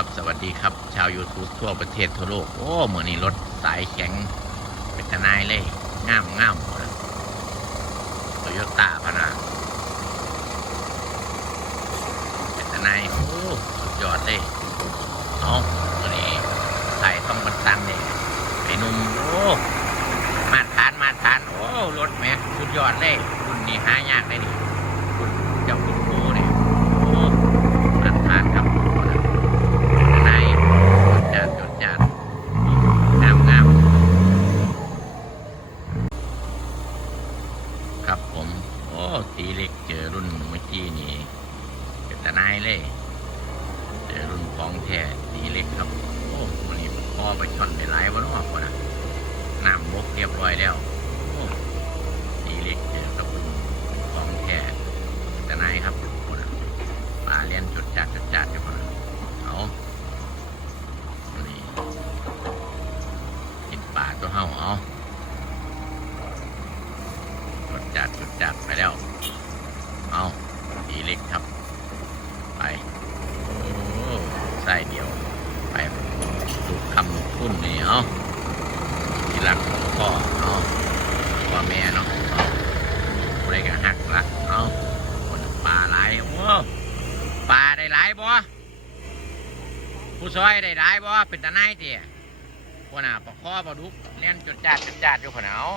ครับสวัสดีครับ ชาว YouTube ทั่วประเทศทั่วโลก โอ้เหมือนนี้รถสายแข็ง เป็นทนายเลยง่ามง่ามโตโยต้าพนาเป็นทนายโอ้สุดยอดเลยเอาเหมือนนี้สายต้องบันตังเนี่ยไอ้หนุ่มโอ้มาทานมาทานโอ้รถแม็กสุดยอดเลยรุ่นนี้หายากเลยนี่เจ้าคุณโูเนี่ยโอ้มาทานครับ นายจดจดจัดงามงามครับผม โอ้ตีเล็กเจอรุ่นเมื่อกี้นี่ เป็นตานายเลยเจอรุ่นของแท้ตีเล็กครับ โอ้วันนี้พ่อไปช่อนไปไล่วันออกก่อนนะน้ำบกเรียบร้อยแล้วโอ้ตีเล็กเจอกับรุ่นของแท้เป็นตานายครับคนน่ะปลาเลี้ยนจุดจัดจดจัดอยู่คนเอานี่กินป่าตัวเห่าเอาจุดจัดจุดจัดไปแล้ว เอาดีเล็กครับ ไปโอ้ใส่เดียว ไปดูคำพุ่นนี่เอาที่รักของพ่อเอาพ่อแม่เนาะเอาอะไรก็หักละเอาคนปลาหลายโอ้ปลาได้หลายบ่ผู้ซอยได้หลายบ่เป็นตาไนายเตี่ยคนน่ะประคอประดุกเลี้ยนจุดจัดจุดจัดอยู่คนน่ะเอา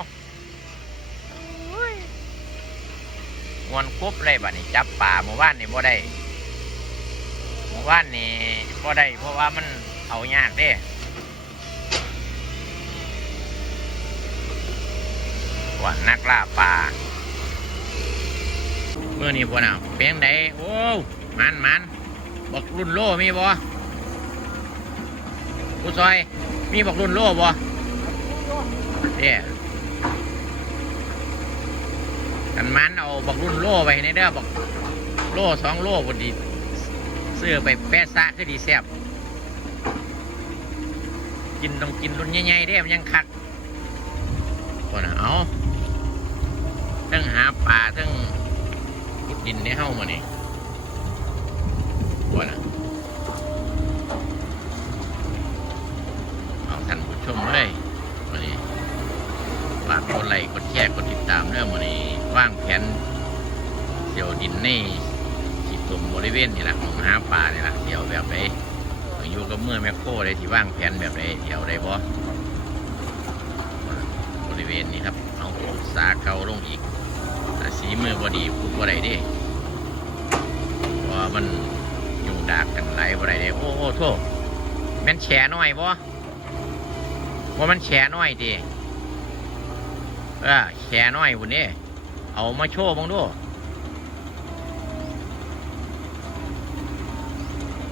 มวนกรุบเลยบัดนี้จับป่าเมื่อวานนี่บ่ได้เมื่อ วานนี่บ่ได้เพราะว่ามันเอายากเด้ว่านักล่าป่าเมื่อนี้พวกน่ะเพียงใดโอ้มันมันบักรุ่นโลมีบ่ผู้ซอย มีบอกรุ่นโล่บ่เนี่ยกันมันเอาบอกรุ่นโล่ไปในเด้อบอกโล่สองโล่พอดี เสื้อไปแปะซะคือดีแซ่บกินต้องกินรุ่นใหญ่ๆเด้มันยังคักคนน่ะเอาทั้งหาปลาทั้งขุดดินในเฮ้ามานี่คนน่ะเอาท่านผู้ชมเลยวันนี้ฝากกดไลค์กดแชร์กดติดตามเรื่องวันนี้ว่างแผนเดี่ยวดินนี่ ตรงบริเวณนี่แหละของหาปลานี่แหละเดี่ยวแบบไหนอยู่กับเมื่อแมคโครเลยที่ว่างแผนแบบไหนเดี่ยวได้บ่บริเวณนี้ครับเอาสาเกาลงอีกสีมือบอดีพูดว่าไรดิว่ามันอยู่ดากกันไหลบ่ไรด้โอ้โหโทษม่นแฉน้อยบ่ว่ามันแฉน้อยดีเออแฉน้อยบุนนี่เอามาโชว์บ้างดู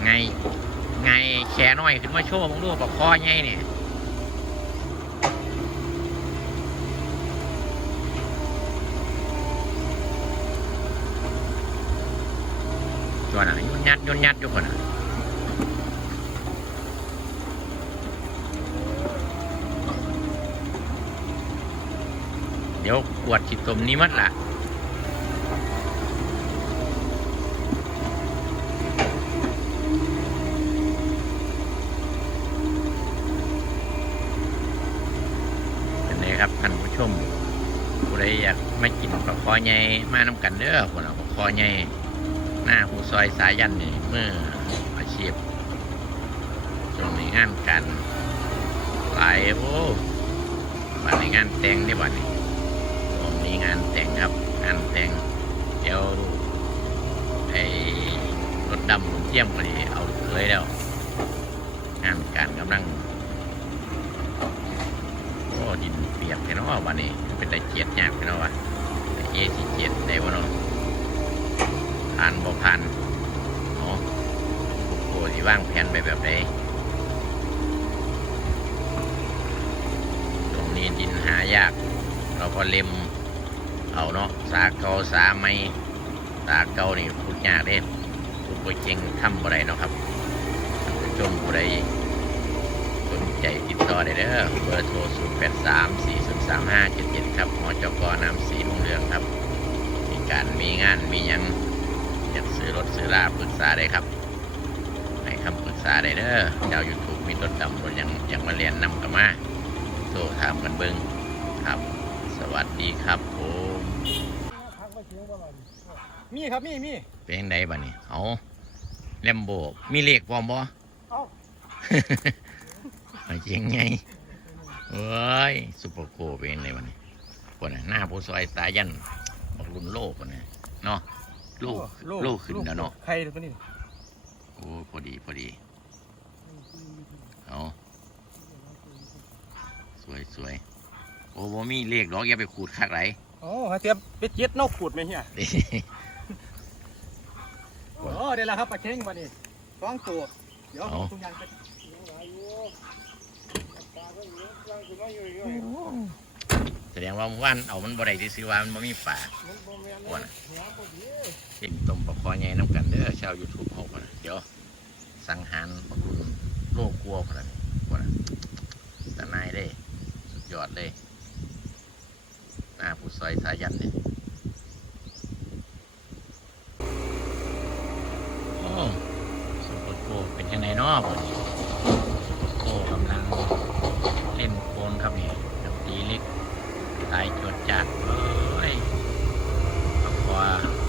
ไงไงแฉน้อยขึ้นมาโชว์บ้างดูปากคอไงเนี่ยตัวน่ะยุ่นยัดยุ่นยัดอยู่คนน่ะเดี๋ยวขวดฉีดตมนี้มัดละเป็นไง ครับท่านผู้ชมผู้ใดอยากมากินปลาคอใหญ่มาน้ำกันเด้อคนเอาปลาคอใหญ่หน้าหูซอยสายันนี่เมื่ออาชีพช่วงนี้งานกัน หลายโอ้บัดในงานแต่งได้บัดนี้ผมมีงานแต่งครับ งานแต่งเดี๋ยวไอ้รถดำผมเทียมพอดีเอาเคยแล้วงานการกำลังโอ้ดิน เปียกไปเนาะวันนี้เป็นได้เจียดยากไปเนาะวะเอสิเจียดได้วะเนาะผ่านบ่ผ่านเนาะโอ้ที่ว่างแผนไปแบบไหนตรงนี้ดินหายาก เราก็เล็มเอาเนาะสาเกาสาไม้สาเกานี่พูดยากเด้พูดบ่เก่งทำอะไรเนาะครับท่มผู้ใด ใจติดต่อได้เด้อเบอร์โทร 0 8 3 4 0 3 5 7 7 ครับหมอจกนำสีลุงเรืองครับ มีการมีงานมีหยังอยากซื้อรถซื้อลาปรึกษาได้ครับ ให้คำปรึกษาได้เด้อเจ้ายูทูบมีรถดำรถยังยังมาเรียนนำกันมาโทรถามกันเบิ้งครับ สวัสดีครับผมมีครับมีมีเป็นยังไงบ้านี้เอาแลมโบมีเลขพร้อมบ่เอ้า เอาจริงไงเอ้ยซุปเปอร์โคเป็นยังไงบ้านี้คนน่ะหน้าผู้ซอยสายันบอกรุ่นโลกคนน่ะเนาะโลกโลกขึ้นแล้วเนาะใครตัวนี้โอ้พอดีพอดีเอาสวยสวยโอ้บ่มีเลขดอกอย่าไปขูดคักไรโอ้ฮะเทียบเป็ดเจ็ดเน่าขูดไหมเฮียเด้โอ้เดี๋ยวละครับปลาเค็งมาดิสองตัวเดี๋ยวเอาทุกอย่างไป แสดงว่าวันเอามันบ่ได้ที่ซื้อว่ามันบ่มีป่าเห็นต้มปลาคอใหญ่น้ำกันเด้อชาวยูทูบเขาคนะเดี๋ยวสังหารบักรุ่นโลกกลัวคนนั้นคนน่ะตานายเด้สุดยอดเลยหน้าผู้ซอยสายันเนี่ยโอ้สุปเปอร์โกเป็นยังไงเนาะบ่นี้สุปเปอร์โกกำลังเล่นโคนครับนี่ดนตรีเล็กสายจดจัดเอ้ยปลาคอ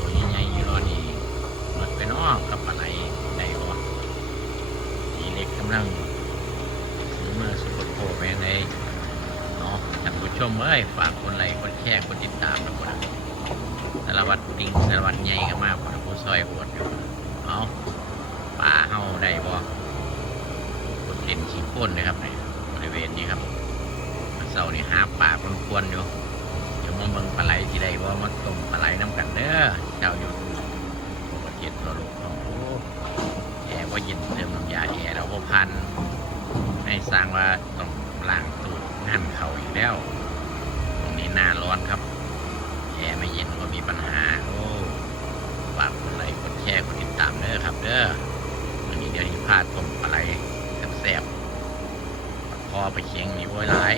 ตัวใหญ่ๆอยู่รอนี่หมดไปเนาะกับอะไรได้บ่ ตีเล็กกำลังถือมือสุปเปอร์โกเป็นยังไงเนาะท่านผู้ชมเอ้ยฝากคนไลค์คนแชร์คนติดตามนะคนสารวัตรปิงสารวัตรใหญ่ก็มากคนผู้ซอยปวดอยู่เอาป่าเฮาได้บ่คนเห็นขี้โพ้นเลยครับเนี่ยบริเวณนี้ครับเสานี่หาป่าคนควรๆอยู่เดี๋ยวมาเบิ่งปลาไหลที่ใดว่ามาต้มปลาไหลน้ำกันเด้อเจ้าอยู่ประเทศตัวลูกของโอ้แอร์ว่าเย็นเติมน้ำยาแอ โอพันให้สร้างว่าต้องล้างตูดงานเขาอีกแล้ว ตรงนี้หน้าร้อนครับแอร์ไม่เย็นก็มีปัญหา โอ้ฝากคนไลค์กดแชร์กดติดตามเด้อครับเด้อวันนี้เดี๋ยวที่พลาดต้มปลาไรแซ่บๆพอไปเคียงนี่โว้ยหลาย